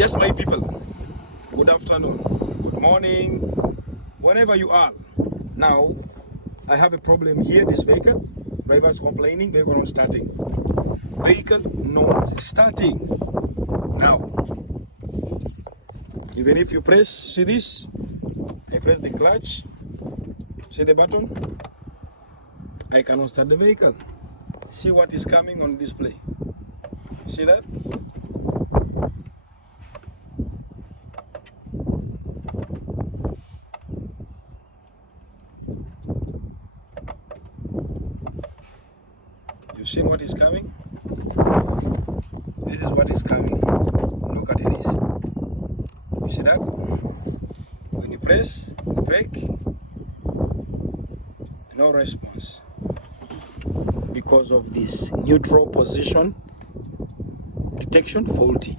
Yes, my people, good afternoon, good morning, wherever you are. Now, I have a problem here. This vehicle, driver is complaining, vehicle not starting. Vehicle not starting. Now, even if you press, see this? I press the clutch, see the button? I cannot start the vehicle. See what is coming on display. See that? You've seen what is coming? This is what is coming. Look at this. You see that? When you press the brake, no response. Because of this neutral position detection faulty.